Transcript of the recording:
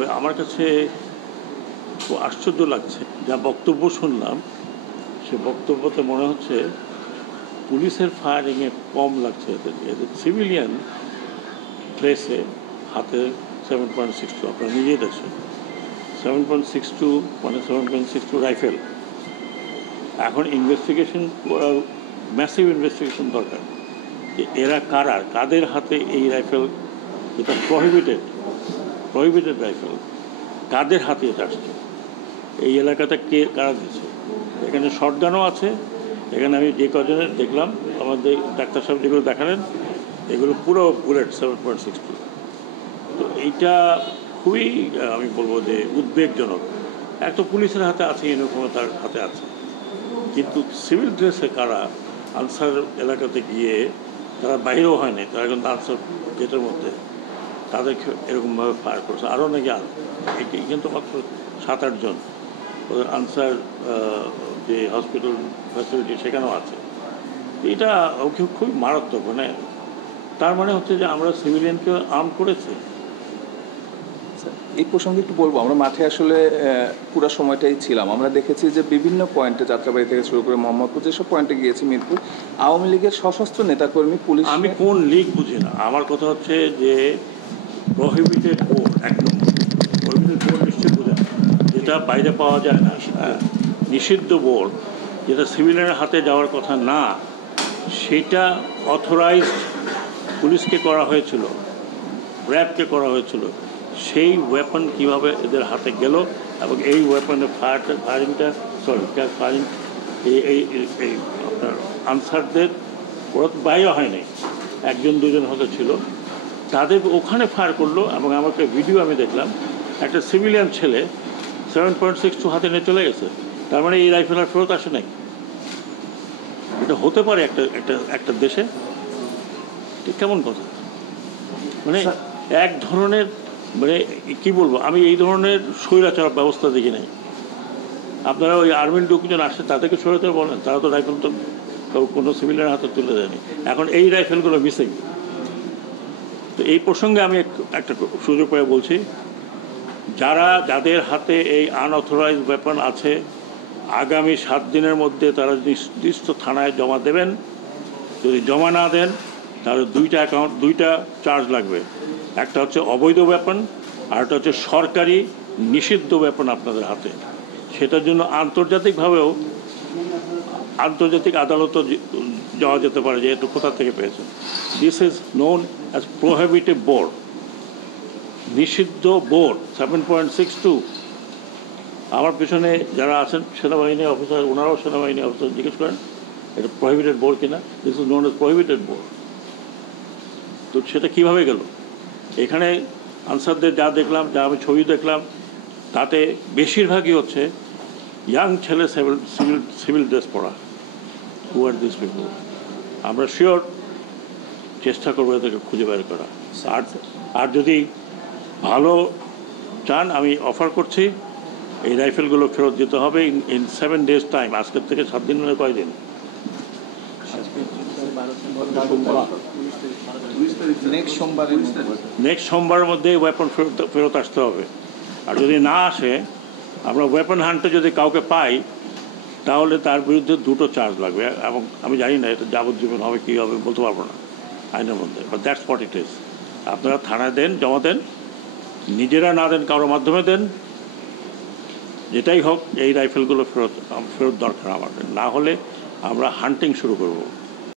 তবে আমার কাছে খুব আশ্চর্য লাগছে, যা বক্তব্য শুনলাম সে বক্তব্যতে মনে হচ্ছে পুলিশের ফায়ারিংয়ে কম লাগছে এদের সিভিলিয়ান প্লেসে হাতে 7.62, আপনারা নিজেই দেখছেন 7.62 মানে 7.62 রাইফেল। এখন ইনভেস্টিগেশন করার ম্যাসিভ ইনভেস্টিগেশন দরকার যে এরা কারা, কাদের হাতে এই রাইফেল, যেটা প্রহিবিটেড রাইফেল, কাদের হাতে এটা আসছে, এই এলাকাতে কে কারা দিচ্ছে। এখানে শটগানও আছে, এখানে আমি যে কজনের দেখলাম আমাদের ডাক্তার সাহেব যেগুলো দেখালেন এগুলো পুরো বুলেট 7.62। তো এইটা খুবই আমি বলবো যে উদ্বেগজনক। এক তো পুলিশের হাতে আছে, ইউনিফর্ম তার হাতে আছে, কিন্তু সিভিল ড্রেসে কারা আনসার এলাকাতে গিয়ে তারা বাইরেও হয়নি, তারা কিন্তু আনসার গেটের মধ্যে তাদেরকে এরকমভাবে ফায়ার করছে। আরও নাকি কিন্তু মাত্র 7-8 জন ওদের আনসার যে হসপিটাল ফ্যাসিলিটি সেখানেও আছে। এটা ওকে খুবই মারাত্মক। মানে তার মানে হচ্ছে যে আমরা সিভিলিয়ানকে আর্ম করেছি। এই প্রসঙ্গে একটু বলবো, আমরা মাঠে আসলে পুরো সময়টাই ছিলাম। আমরা দেখেছি যে বিভিন্ন পয়েন্টে, যাত্রাবাড়ি থেকে শুরু করে মোহাম্মদপুর, যেসব পয়েন্টে গিয়েছি, মিরপুর, আওয়ামী লীগের সশস্ত্র নেতাকর্মী পুলিশ। আমি কোন লীগ বুঝি না, আমার কথা হচ্ছে যে প্রহিবিটেড বোর্ড, এক নম্বর প্রহিবিটেড বোর্ড নিশ্চয়ই বোঝেন, যেটা বাইরে পাওয়া যায় না, নিষিদ্ধ বোর্ড, যেটা সিভিলিয়ানের হাতে যাওয়ার কথা না, সেটা অথরাইজড পুলিশকে করা হয়েছিল, র্যাবকে করা হয়েছিল। সেই ওয়েপন কীভাবে এদের হাতে গেল এবং এই ওয়েপনের ফায়ারিং এই আপনার আনসারদের ওরা তো বাইরে হয়নি, 1-2 জন হয়তো ছিল, তাদের ওখানে ফায়ার করলো। এবং আমাকে ভিডিও আমি দেখলাম, একটা সিভিলিয়ান ছেলে 7.62 হাতে নিয়ে চলে গেছে। তার মানে এই রাইফেল আর ফেরত আসে নাই। এটা হতে পারে একটা দেশে? কেমন কথা? মানে এক ধরনের, মানে কী বলবো, আমি এই ধরনের স্বৈরাচার ব্যবস্থা দেখি নাই। আপনারা ওই আর্মির লোকজন আসে, তাদেরকে স্বৈরাচার বলেন? তারা তো রাইফেল তো কোনো সিভিলিয়ানের হাতে তুলে দেয়নি। এখন এই রাইফেলগুলো মিসিং। তো এই প্রসঙ্গে আমি একটা সুযোগ পেয়ে বলছি, যাদের হাতে এই আনঅথরাইজ ওয়েপন আছে, আগামী 7 দিনের মধ্যে তারা নির্দিষ্ট থানায় জমা দেবেন। যদি জমা না দেন তাহলে 2টা চার্জ লাগবে। একটা হচ্ছে অবৈধ ওয়েপন, আর একটা হচ্ছে সরকারি নিষিদ্ধ ওয়েপন আপনাদের হাতে। সেটার জন্য আন্তর্জাতিক আদালতও যাওয়া যেতে পারে যে একটু কোথা থেকে পেয়েছেন। This is known as prohibited board, নিষিদ্ধ বোর্ড 7.62। আমার পিছনে যারা আছেন সেনাবাহিনী অফিসার, ওনারাও সেনাবাহিনী অফিসার, জিজ্ঞেস করেন এটা প্রোহিবিটেড বোর্ড কিনা। This is known as prohibited board. তো সেটা কীভাবে গেল? এখানে আনসারদের যা দেখলাম, যা আমি ছবি দেখলাম, তাতে বেশিরভাগই হচ্ছে ইয়াং ছেলে, সিভিল ড্রেস পরা। হু আর দিস পিপল? আমরা শিওর চেষ্টা করবো এদেরকে খুঁজে বের করা। আর যদি ভালো চান, আমি অফার করছি এই রাইফেলগুলো ফেরত দিতে হবে ইন 7 days টাইম। আজকের থেকে 7 দিন মানে কয়দিন? নেক্সট সোমবারের মধ্যে ওয়েপন ফেরত আসতে হবে। আর যদি না আসে, আমরা ওয়েপন হান্টে যদি কাউকে পাই তাহলে তার বিরুদ্ধে 2টো চার্জ লাগবে। এবং আমি জানি না এটা যাবজ্জীবন হবে কী হবে বলতে পারবো না আইনের মধ্যে, but that's what it is. আপনারা থানায় দেন, জমা দেন, নিজেরা না দেন কারোর মাধ্যমে দেন, যেটাই হোক এই রাইফেলগুলো ফেরত দরকার আমাদের। না হলে আমরা হান্টিং শুরু করব।